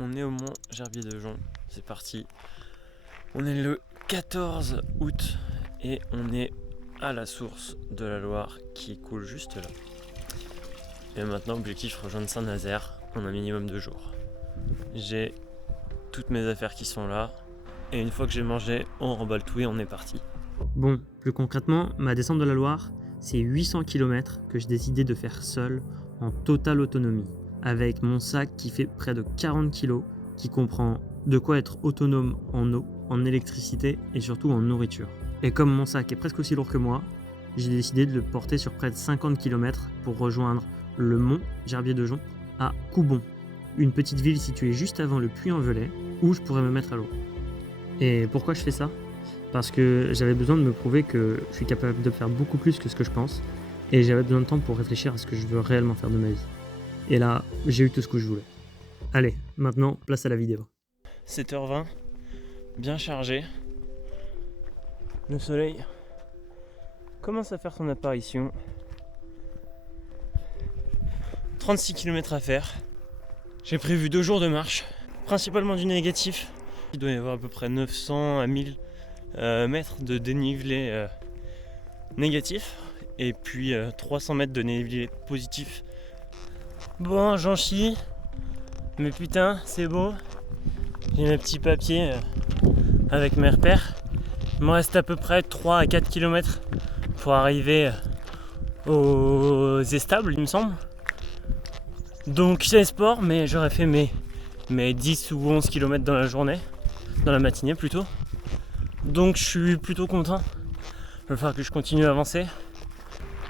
on est au Mont Gerbier de Jonc, c'est parti. On est le 14 août et on est à la source de la Loire qui coule juste là. Et maintenant, objectif, rejoindre Saint-Nazaire en un minimum de jours. J'ai toutes mes affaires qui sont là et une fois que j'ai mangé, on remballe tout et on est parti. Bon, plus concrètement, ma descente de la Loire, c'est 800 km que j'ai décidé de faire seul, en totale autonomie, avec mon sac qui fait près de 40 kg, qui comprend de quoi être autonome en eau, en électricité et surtout en nourriture. Et comme mon sac est presque aussi lourd que moi, j'ai décidé de le porter sur près de 50 km pour rejoindre le mont Gerbier de Jonc à Coubon, une petite ville située juste avant le Puy-en-Velay, où je pourrais me mettre à l'eau. Et pourquoi je fais ça ? Parce que j'avais besoin de me prouver que je suis capable de faire beaucoup plus que ce que je pense, et j'avais besoin de temps pour réfléchir à ce que je veux réellement faire de ma vie. Et là, j'ai eu tout ce que je voulais. Allez, maintenant, place à la vidéo. 7h20, bien chargé. Le soleil commence à faire son apparition. 36 km à faire. J'ai prévu 2 jours de marche, principalement du négatif. Il doit y avoir à peu près 900 à 1000 mètres de dénivelé négatif et puis 300 mètres de dénivelé positif. Bon, j'en chie, mais putain, c'est beau. J'ai mes petits papiers avec mes repères. Il me reste à peu près 3 à 4 km pour arriver aux Estables, il me semble. Donc c'est sport, mais j'aurais fait mes 10 ou 11 km dans la journée, dans la matinée plutôt. Donc je suis plutôt content. Il va falloir que je continue à avancer.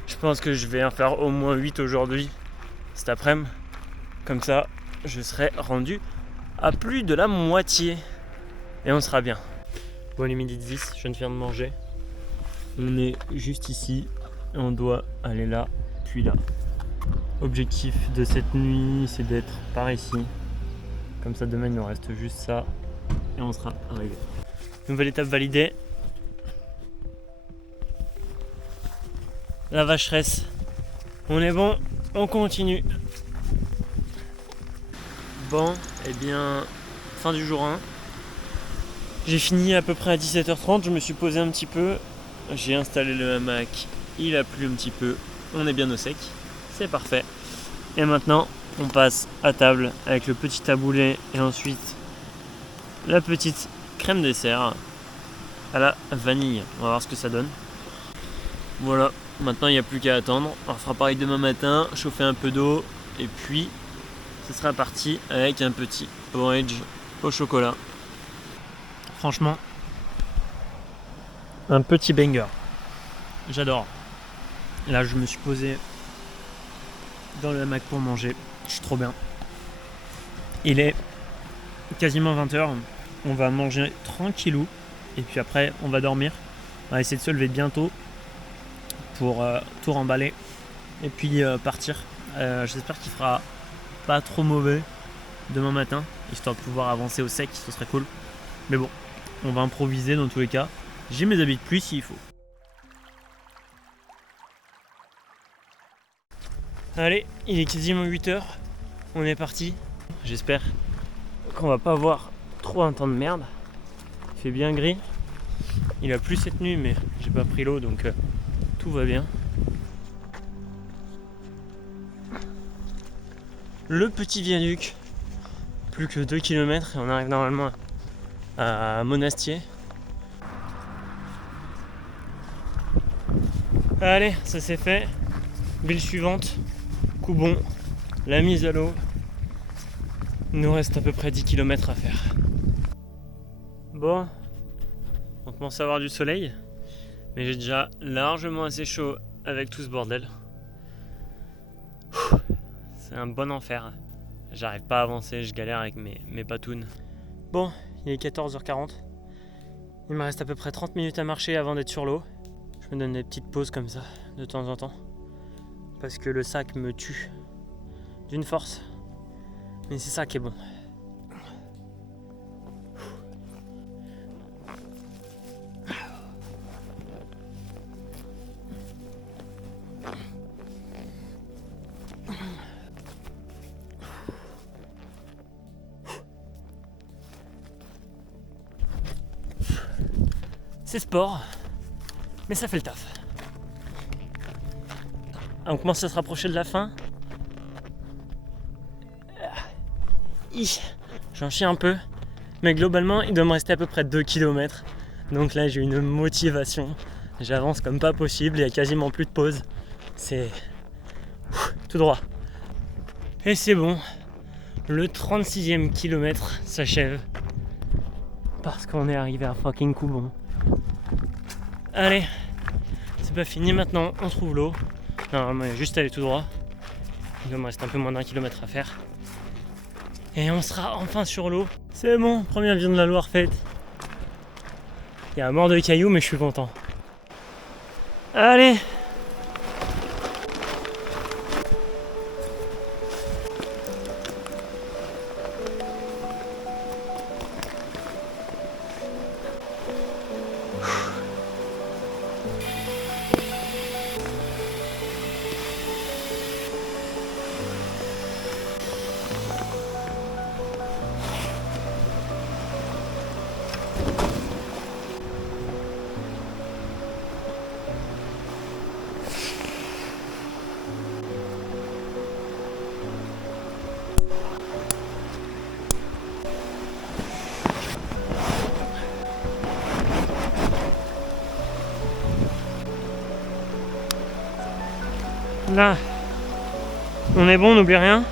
Je pense que je vais en faire au moins 8 aujourd'hui, cet après-midi. Comme ça, je serai rendu à plus de la moitié. Et on sera bien. Bon, il est midi 10, je viens de faire de manger. On est juste ici. Et on doit aller là, puis là. Objectif de cette nuit, c'est d'être par ici. Comme ça, demain, il nous reste juste ça. Et on sera arrivé. Nouvelle étape validée. La vacheresse. On est bon, on continue. Bon, et bien, fin du jour 1. J'ai fini à peu près à 17h30, je me suis posé un petit peu. J'ai installé le hamac, il a plu un petit peu. On est bien au sec, c'est parfait. Et maintenant, on passe à table avec le petit taboulé et ensuite la petite crème dessert à la vanille. On va voir ce que ça donne. Voilà, maintenant il n'y a plus qu'à attendre. On fera pareil demain matin, chauffer un peu d'eau et puis ce sera parti avec un petit porridge au chocolat. Franchement, un petit banger. J'adore. Là, je me suis posé dans le hamac pour manger. Je suis trop bien. Il est quasiment 20h. On va manger tranquillou. Et puis après, on va dormir. On va essayer de se lever bientôt pour tout remballer. Et puis partir. J'espère qu'il fera pas trop mauvais demain matin. Histoire de pouvoir avancer au sec. Ce serait cool. Mais bon, on va improviser dans tous les cas. J'ai mes habits de pluie s'il faut. Allez, il est quasiment 8h. On est parti. J'espère qu'on va pas avoir trop un temps de merde. Il fait bien gris. Il a plu cette nuit, mais j'ai pas pris l'eau donc tout va bien. Le petit viaduc. Plus que 2 km et on arrive normalement à Monastier. Allez, ça c'est fait. Ville suivante, Coubon, la mise à l'eau. Il nous reste à peu près 10 km à faire. Bon, on commence à avoir du soleil, mais j'ai déjà largement assez chaud avec tout ce bordel. C'est un bon enfer. J'arrive pas à avancer, je galère avec mes patounes. Bon, il est 14h40. Il me reste à peu près 30 minutes à marcher avant d'être sur l'eau. Je me donne des petites pauses comme ça, de temps en temps. Parce que le sac me tue d'une force. Mais c'est ça qui est bon. C'est sport, mais ça fait le taf. On commence à se rapprocher de la fin. J'en chie un peu, mais globalement il doit me rester à peu près 2 km. Donc là j'ai une motivation, j'avance comme pas possible, il y a quasiment plus de pause. C'est tout droit. Et c'est bon, le 36e kilomètre s'achève. Parce qu'on est arrivé à fucking Coubon. Allez, c'est pas fini maintenant, on trouve l'eau. Normalement il y a juste à aller tout droit. Il me reste un peu moins d'1 kilomètre à faire. Et on sera enfin sur l'eau. C'est bon, première vision de la Loire faite. Il y a un mort de cailloux mais je suis content. Allez! Là, on est bon, on n'oublie rien.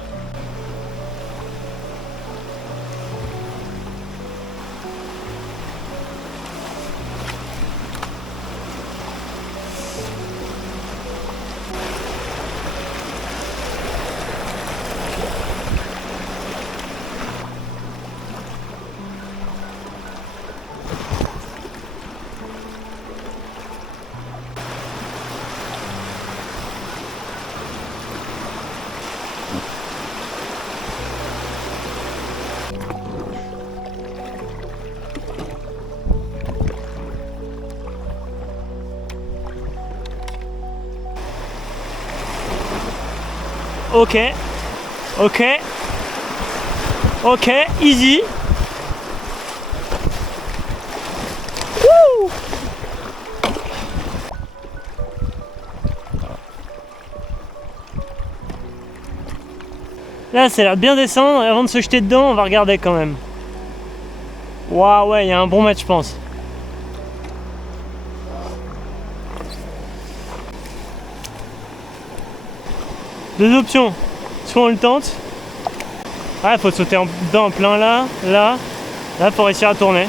Ok, easy. Wouh. Là, ça a l'air de bien descendre. Et avant de se jeter dedans, on va regarder quand même. Waouh, ouais, il y a un bon match, je pense. Deux options. Soit on le tente. Ah, il faut sauter dedans en plein là pour réussir à tourner.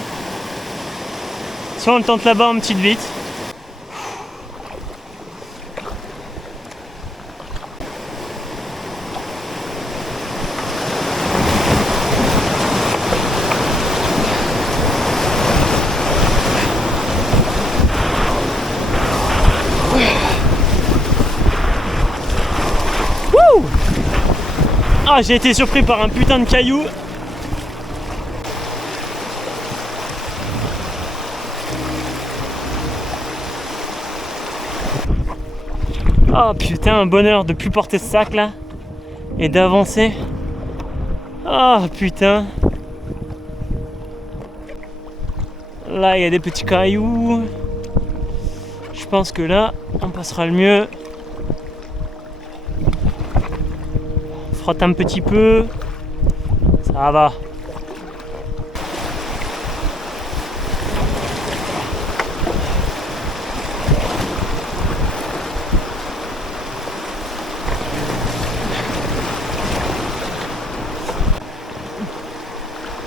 Soit on le tente là-bas en petite vite. Wouh! Ah, j'ai été surpris par un putain de caillou. Oh putain, un bonheur de plus porter ce sac là et d'avancer. Oh putain. Là il y a des petits cailloux. Je pense que là on passera le mieux. On frotte un petit peu. Ça va.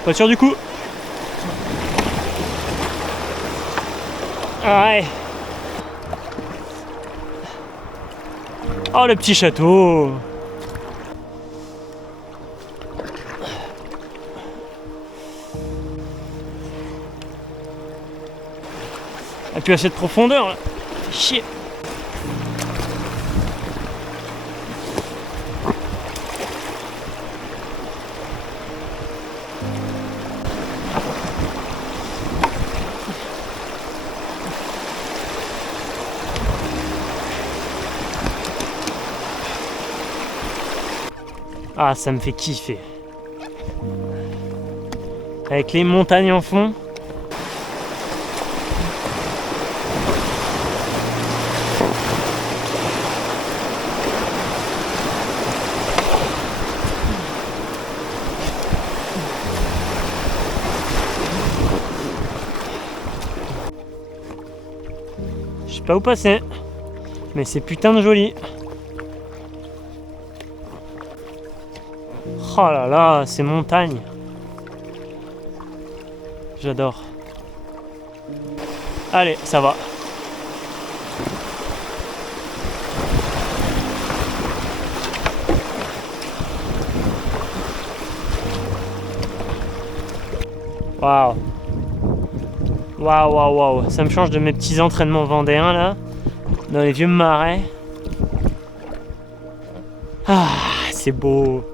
Pas sûr du coup. Ouais. Oh le petit château. Et puis à cette profondeur là. Chier. Ah, ça me fait kiffer. Avec les montagnes en fond. pas où passer. Mais c'est putain de joli. Oh là là, ces montagnes. J'adore. Allez, ça va. Waouh. Waouh, waouh, waouh. Ça me change de mes petits entraînements vendéens là, dans les vieux marais. Ah, c'est beau.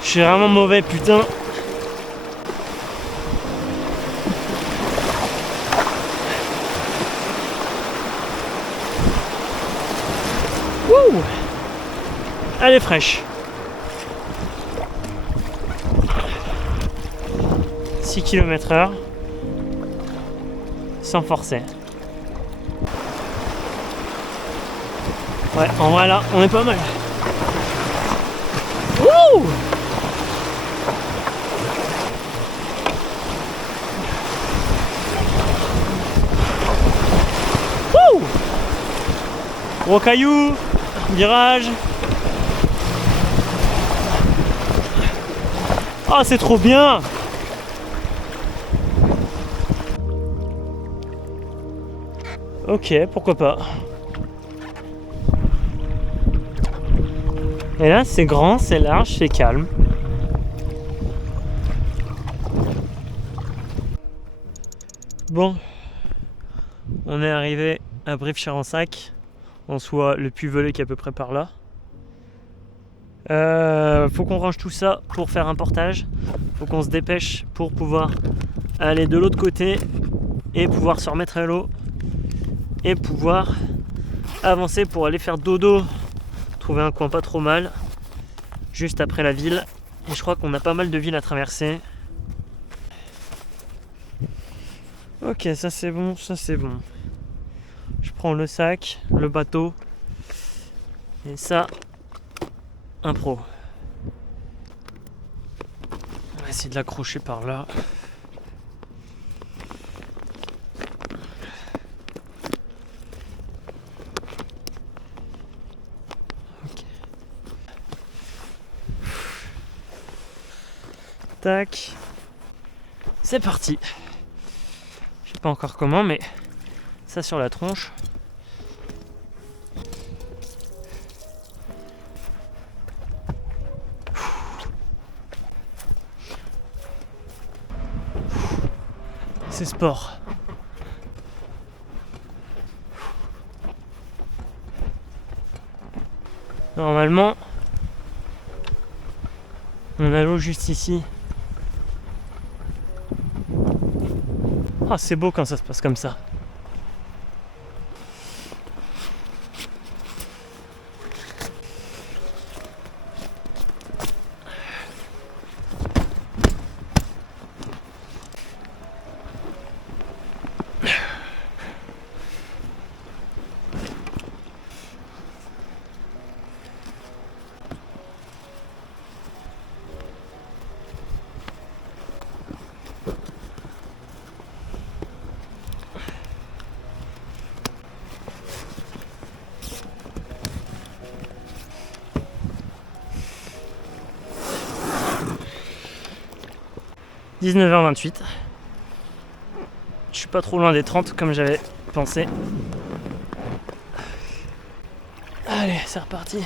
Je suis vraiment mauvais, putain. Wouh! Elle est fraîche. 6 km/h. Sans forcer. Ouais, en vrai là, on est pas mal. Wouh! Gros caillou, virage. Ah, c'est trop bien. Ok, pourquoi pas. Et là, c'est grand, c'est large, c'est calme. Bon, on est arrivé à Brive-Charensac. En soi, le Puy-Velay qui est à peu près par là. Faut qu'on range tout ça pour faire un portage. Faut qu'on se dépêche pour pouvoir aller de l'autre côté et pouvoir se remettre à l'eau et pouvoir avancer pour aller faire dodo. Trouver un coin pas trop mal, juste après la ville. Et je crois qu'on a pas mal de villes à traverser. Ok, ça c'est bon, ça c'est bon. Je prends le sac, le bateau, et ça, un pro. On va essayer de l'accrocher par là. Ok. Tac. C'est parti. Je sais pas encore comment, mais ça sur la tronche. C'est sport. Normalement, on a l'eau juste ici. Ah, c'est beau quand ça se passe comme ça. « 19h28. Je suis pas trop loin des 30 comme j'avais pensé. Allez, c'est reparti.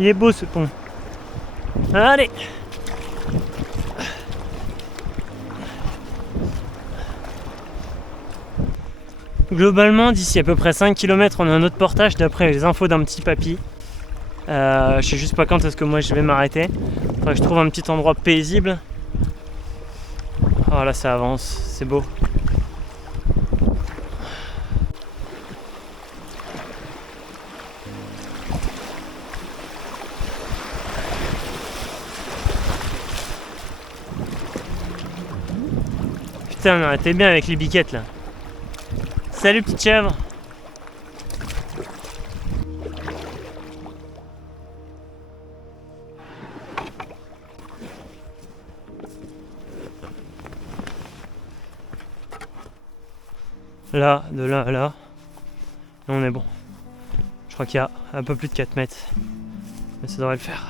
Il est beau ce pont. Allez, Globalement, d'ici à peu près 5 km, on a un autre portage d'après les infos d'un petit papy. Je sais juste pas quand est-ce que moi je vais m'arrêter. Faudrait que je trouve un petit endroit paisible. Oh là, ça avance, c'est beau. Putain, on était bien avec les biquettes là. Salut petite chèvre. Là, de là à là, on est bon. Je crois qu'il y a un peu plus de 4 mètres, mais ça devrait le faire.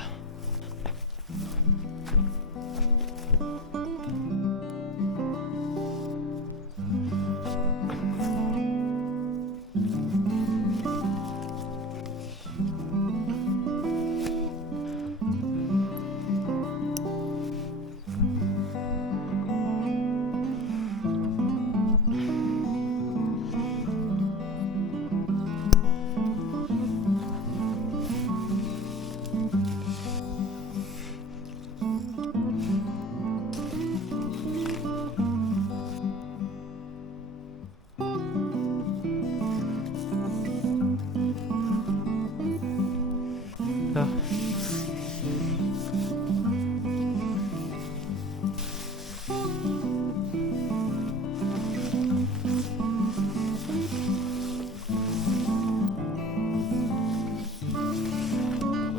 Là.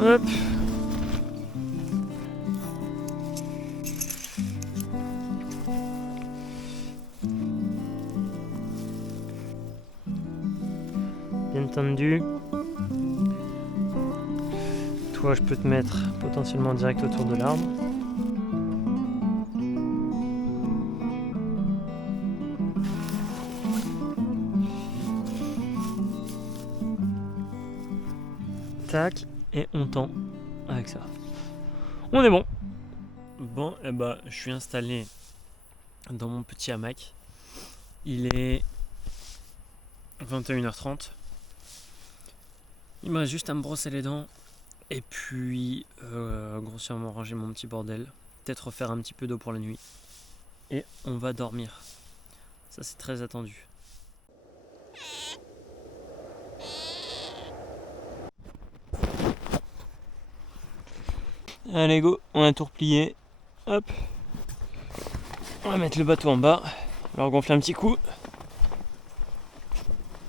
Hop. Bien tendu. Toi, je peux te mettre potentiellement direct autour de l'arbre. Tac, et on tend avec ça. On est bon. Bon, et bah, je suis installé dans mon petit hamac. Il est 21h30. Il me reste juste à me brosser les dents et puis grossièrement ranger mon petit bordel. Peut-être refaire un petit peu d'eau pour la nuit. Et on va dormir. Ça, c'est très attendu. Allez go, on a tout replié. Hop. On va mettre le bateau en bas. On va regonfler un petit coup.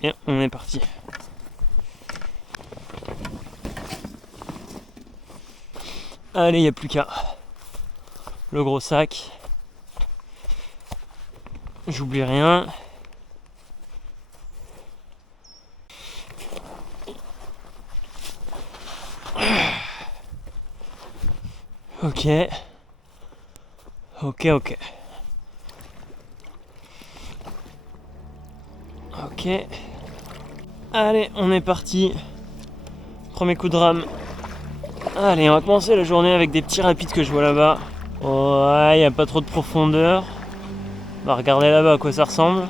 Et on est parti. Allez, il n'y a plus qu'à. Le gros sac. J'oublie rien. Ok. Ok. Allez, on est parti. Premier coup de rame. Allez, on va commencer la journée avec des petits rapides que je vois là-bas. Ouais, il n'y a pas trop de profondeur. On va regarder là-bas à quoi ça ressemble.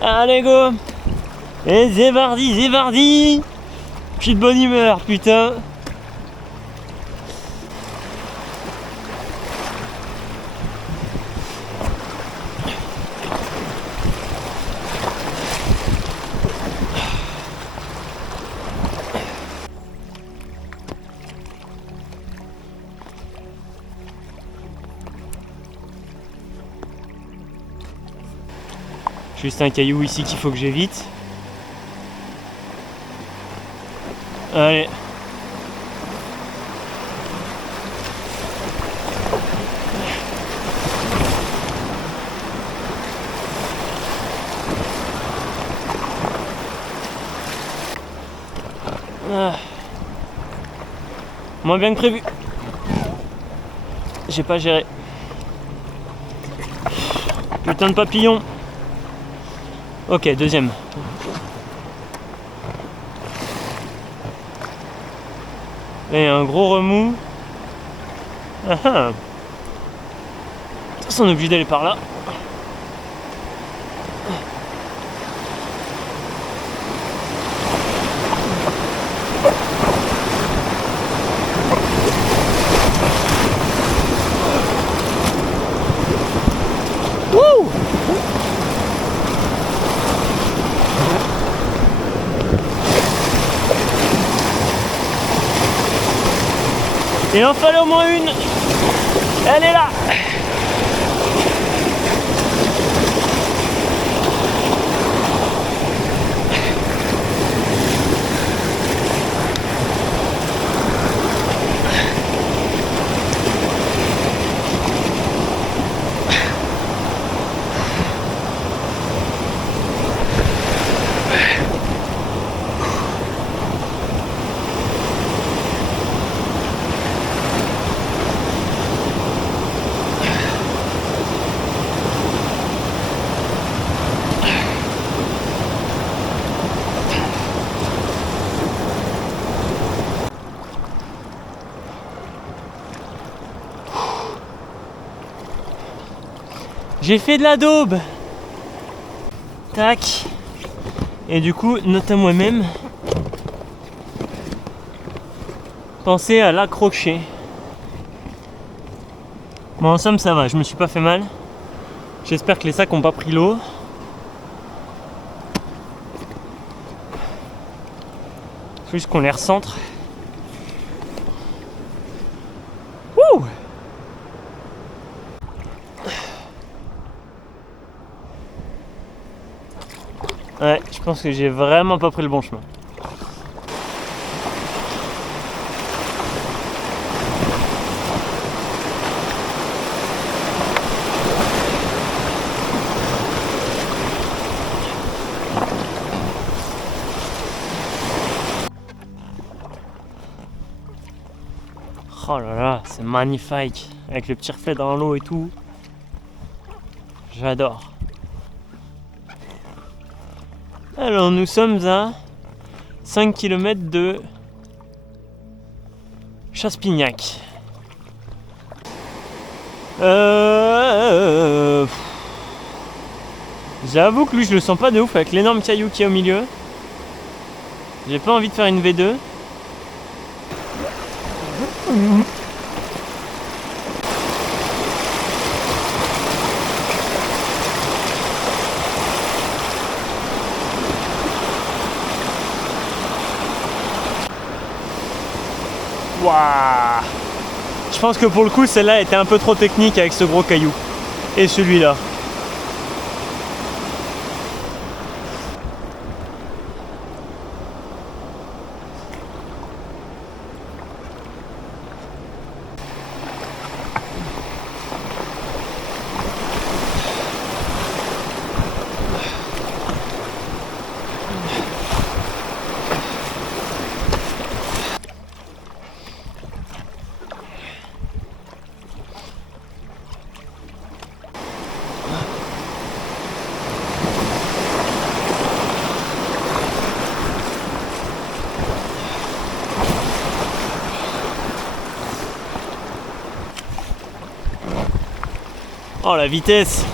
Allez go. Et zévardi. Je suis de bonne humeur, putain. Juste un caillou ici qu'il faut que j'évite. Allez. Ah. Moins bien que prévu. J'ai pas géré. Putain de papillon. Ok, deuxième. Et un gros remous. Ah ah. On est obligé d'aller par là. Wouh! Il en fallait au moins une. Elle est là. J'ai fait de la daube. Tac. Et du coup, note à moi-même, pensez à l'accrocher. Bon, en somme, ça va, je me suis pas fait mal. J'espère que les sacs ont pas pris l'eau. Faut juste qu'on les recentre. Wouh! Ouais, je pense que j'ai vraiment pas pris le bon chemin. Oh là là, c'est magnifique. Avec le petit reflet dans l'eau et tout. J'adore. Alors nous sommes à 5 km de Chaspignac. J'avoue que lui je le sens pas de ouf avec l'énorme caillou qu'il y a au milieu. J'ai pas envie de faire une V2. Waouh! Je pense que pour le coup celle-là était un peu trop technique avec ce gros caillou. Et celui-là. Oh la vitesse!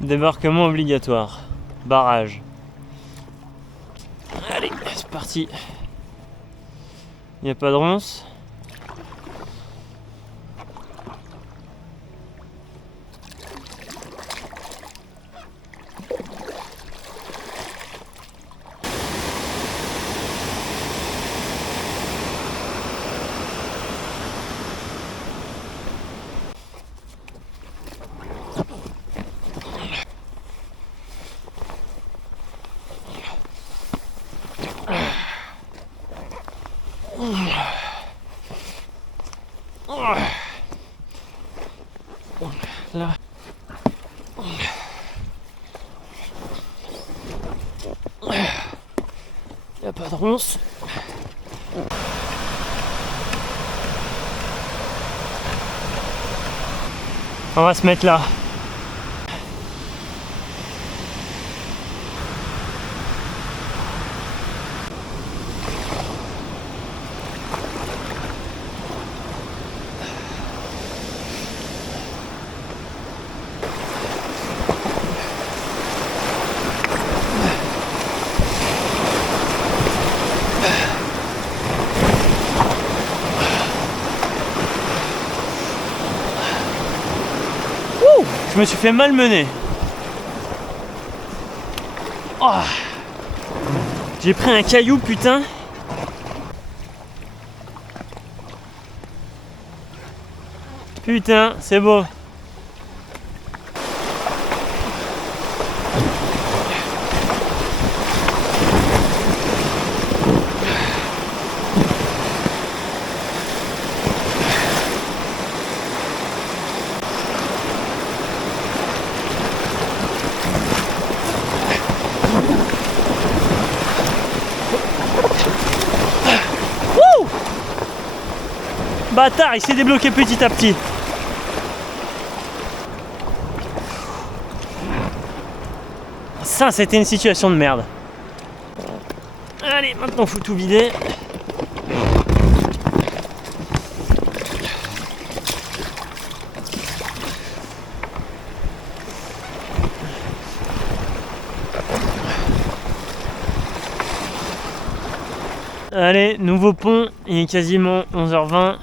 Débarquement obligatoire. Barrage. Allez, c'est parti. Il n'y a pas de ronce. Là. Il n'y a pas ronces. On va se mettre là. Je me suis fait malmener. Oh. J'ai pris un caillou, putain. Putain, c'est beau. Bâtard, il s'est débloqué petit à petit. Ça, c'était une situation de merde. Allez, maintenant faut tout vider. Allez, nouveau pont, il est quasiment 11h20.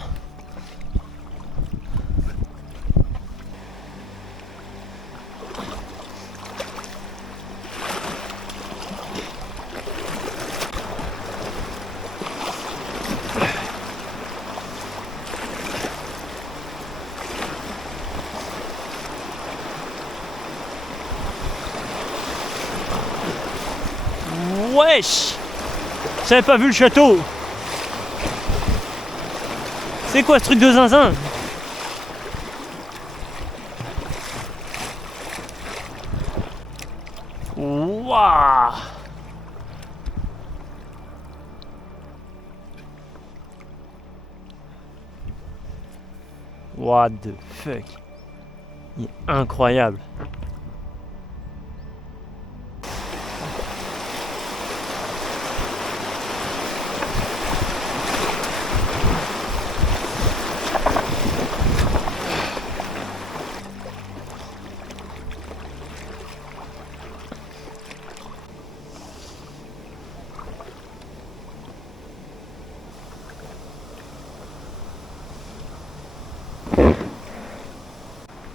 Wesh! J'avais pas vu le château! C'est quoi ce truc de zinzin? Waouh! What the fuck? Il est incroyable!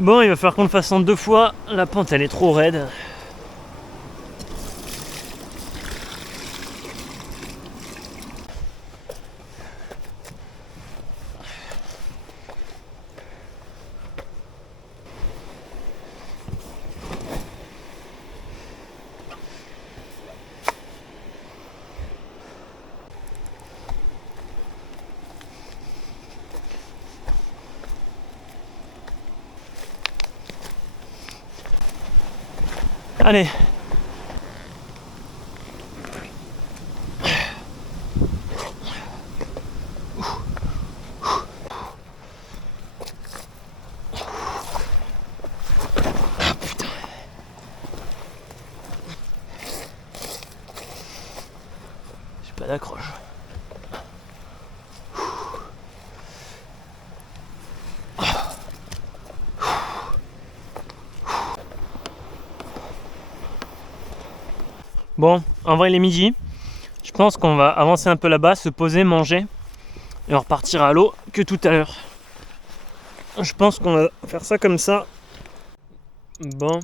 Bon, il va falloir qu'on le fasse en 2 fois. La pente, elle est trop raide. Allez. Ah putain. J'ai pas d'accroche. Bon, en vrai il est midi. Je pense qu'on va avancer un peu là-bas, se poser, manger et on repartira à l'eau que tout à l'heure. Je pense qu'on va faire ça comme ça. Bon.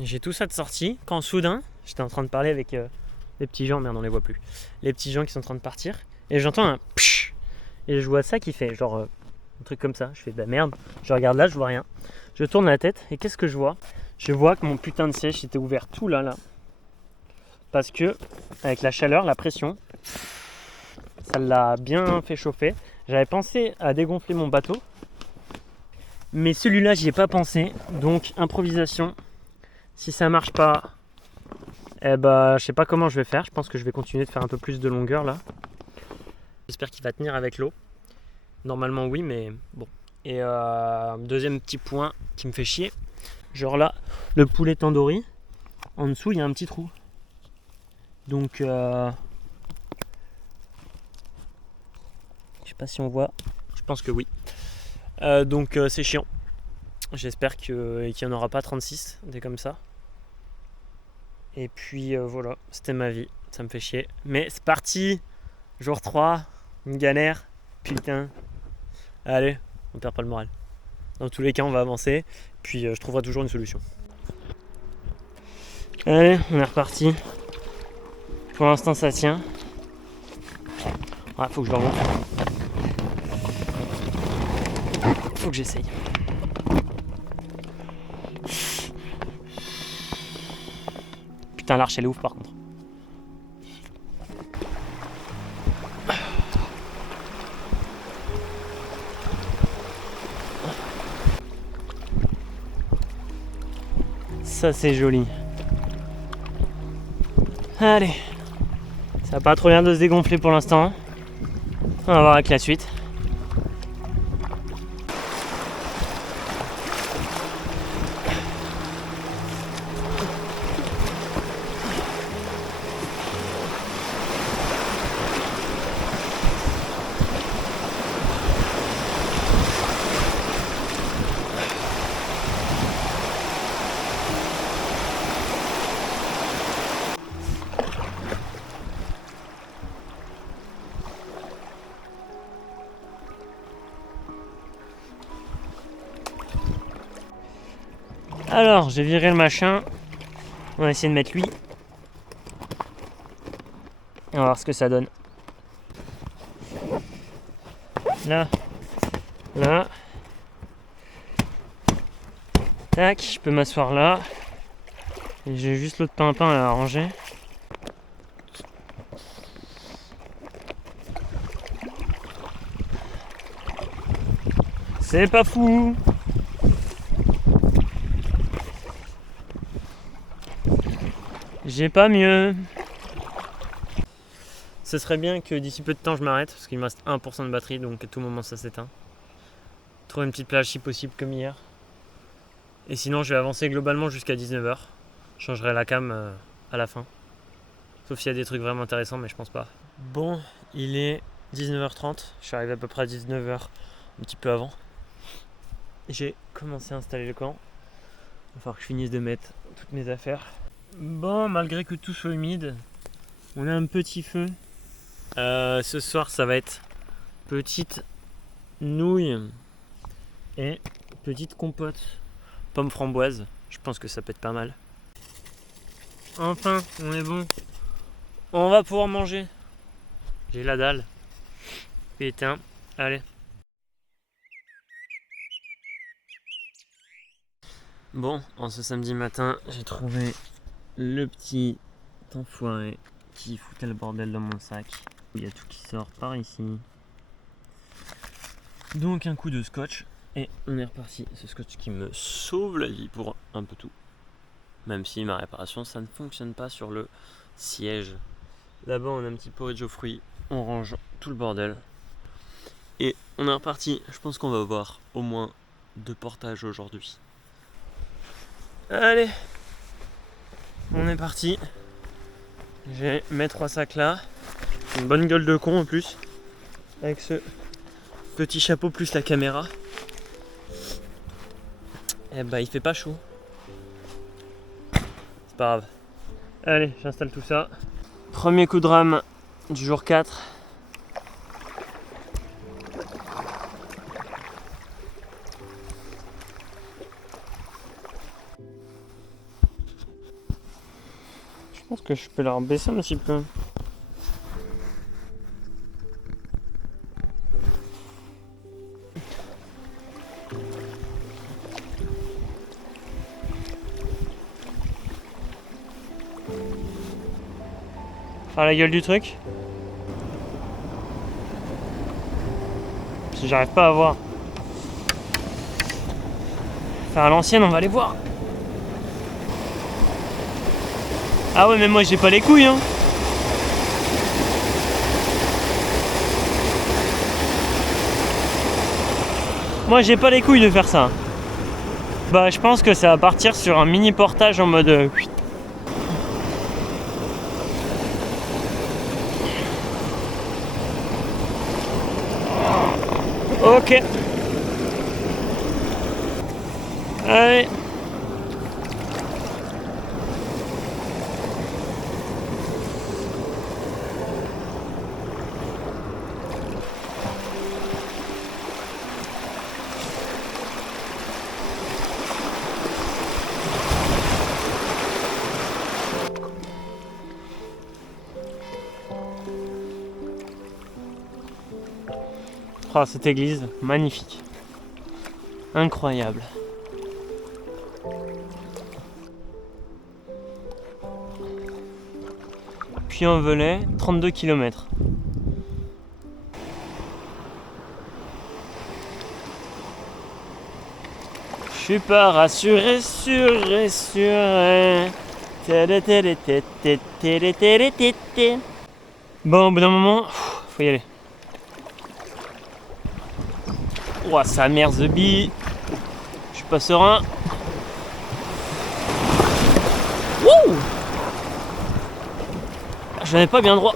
J'ai tout ça de sortie quand soudain, j'étais en train de parler avec les petits gens, merde on les voit plus. Les petits gens qui sont en train de partir et j'entends un psh et je vois ça qui fait genre un truc comme ça. Je fais bah merde, je regarde là, je vois rien. Je tourne la tête et qu'est-ce que je vois? Je vois que mon putain de siège était ouvert tout là. Parce que avec la chaleur, la pression, ça l'a bien fait chauffer. J'avais pensé à dégonfler mon bateau, mais celui-là j'y ai pas pensé. Donc improvisation. Si ça marche pas, Eh bah, je sais pas comment je vais faire. Je pense que je vais continuer de faire un peu plus de longueur là. J'espère qu'il va tenir avec l'eau. Normalement oui, mais bon. Et deuxième petit point qui me fait chier. Genre là, le poulet tandoori, en dessous il y a un petit trou. Donc je sais pas si on voit. Je pense que oui. Donc c'est chiant. J'espère qu'il n'y en aura pas 36, des comme ça. Et puis voilà, c'était ma vie. Ça me fait chier. Mais c'est parti. Jour 3, une galère. Putain. Allez, on perd pas le moral. Dans tous les cas, on va avancer. Puis je trouverai toujours une solution. Allez, on est reparti. Pour l'instant, ça tient. Ah, faut que je le remonte. Faut que j'essaye. Putain, l'arche elle est ouf par contre. Ça c'est joli. Allez. Ça va pas trop bien de se dégonfler pour l'instant. On va voir avec la suite. Alors, j'ai viré le machin. On va essayer de mettre lui. On va voir ce que ça donne. Là. Là. Tac, je peux m'asseoir là. Et j'ai juste l'autre pimpin à ranger. C'est pas fou. J'ai pas mieux. Ce serait bien que d'ici peu de temps je m'arrête parce qu'il me reste 1% de batterie, donc à tout moment ça s'éteint. Trouver une petite plage si possible comme hier. Et sinon je vais avancer globalement jusqu'à 19h. Je changerai la cam à la fin. Sauf s'il y a des trucs vraiment intéressants, mais je pense pas. Bon, il est 19h30. Je suis arrivé à peu près à 19h, un petit peu avant. J'ai commencé à installer le camp. Il va falloir que je finisse de mettre toutes mes affaires. Bon, malgré que tout soit humide, on a un petit feu. Ce soir, ça va être petite nouille et petite compote pomme framboise. Je pense que ça peut être pas mal. Enfin, on est bon. On va pouvoir manger. J'ai la dalle. Putain, allez. Bon, en ce samedi matin, j'ai trouvé le petit enfoiré qui foutait le bordel dans mon sac. Il y a tout qui sort par ici. Donc un coup de scotch et on est reparti. Ce scotch qui me sauve la vie pour un peu tout. Même si ma réparation ça ne fonctionne pas sur le siège. Là-bas on a un petit porridge aux fruits. On range tout le bordel. Et on est reparti. Je pense qu'on va voir au moins 2 portages aujourd'hui. Allez, on est parti. J'ai mes 3 sacs là. Une bonne gueule de con en plus. Avec ce petit chapeau plus la caméra. Eh bah il fait pas chaud. C'est pas grave. Allez, j'installe tout ça. Premier coup de rame du jour 4. Je pense que je peux la rebaisser un petit peu. Faire la gueule du truc. Si j'arrive pas à voir. Faire à l'ancienne, on va aller voir. Ah ouais, mais moi j'ai pas les couilles, hein. Moi j'ai pas les couilles de faire ça. Bah je pense que ça va partir sur un mini portage en mode... Ok. Allez. Oh, cette église, magnifique. Incroyable. Puy-en-Velay, 32 km. Je suis pas rassuré, sûr. Bon, au bout d'un moment, faut y aller. Ouah, sa mère The Bee. Je suis pas serein. Wouh! J'en ai pas bien droit.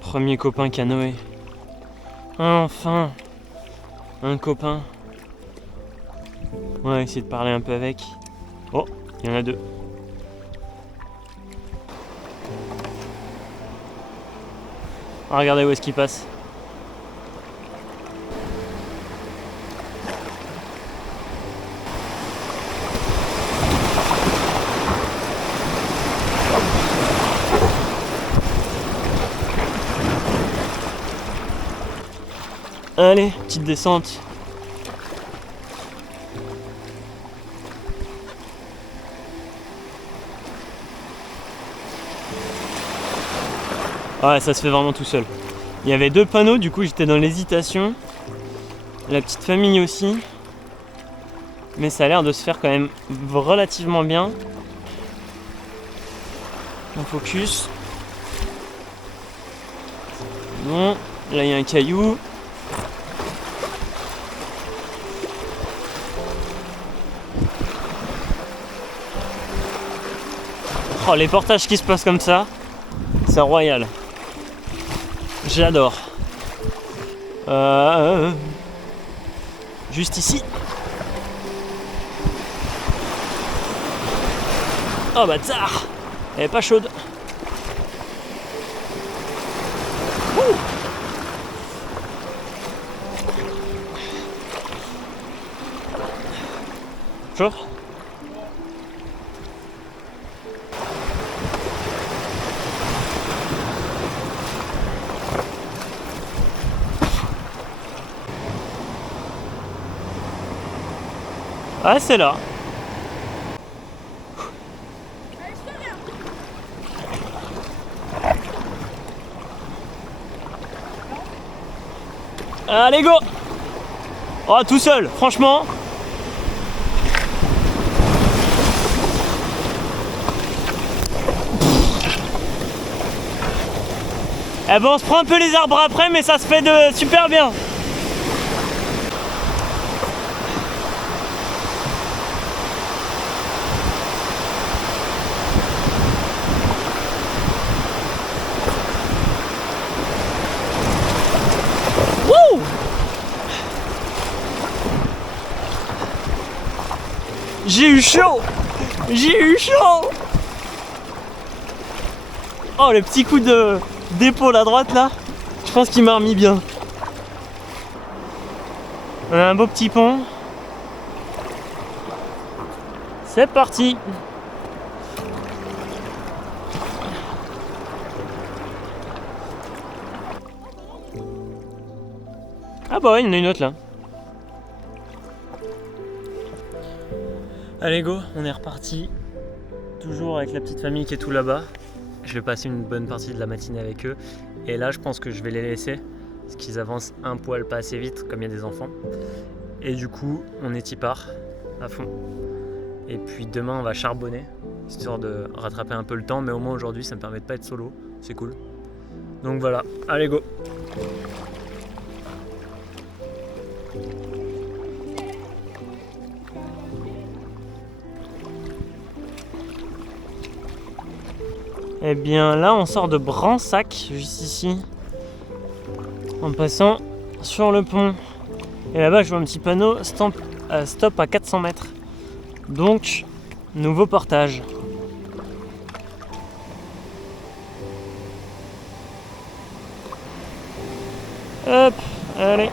Premier copain canoë. Enfin, un copain. On va essayer de parler un peu avec. Oh, il y en a deux. Ah, regardez où est-ce qu'il passe. Allez, petite descente. Ouais, ça se fait vraiment tout seul. Il y avait deux panneaux, du coup j'étais dans l'hésitation. La petite famille aussi. Mais ça a l'air de se faire quand même relativement bien. On focus. Bon, là il y a un caillou. Oh, les portages qui se passent comme ça, c'est royal. J'adore. Juste ici. Oh bâtard! Elle est pas chaude. Ouh. Bonjour. Ah, c'est là. Allez, go! Oh, tout seul, franchement. Eh ben, on se prend un peu les arbres après, mais ça se fait de super bien. Wouh! J'ai eu chaud! J'ai eu chaud! Oh, le petit coup d'épaule à droite là, je pense qu'il m'a remis bien. On a un beau petit pont. C'est parti! Ah bah ouais, il y en a une autre là. Allez go, on est reparti. Toujours avec la petite famille qui est tout là-bas. Je vais passer une bonne partie de la matinée avec eux. Et là, je pense que je vais les laisser. Parce qu'ils avancent un poil pas assez vite, comme il y a des enfants. Et du coup, on est y part, à fond. Et puis demain, on va charbonner. Histoire de rattraper un peu le temps. Mais au moins aujourd'hui, ça me permet de pas être solo. C'est cool. Donc voilà, allez go. Et bien là, on sort de Bransac, juste ici, en passant sur le pont. Et là-bas, je vois un petit panneau stop à 400 mètres. Donc, nouveau portage. Hop, allez.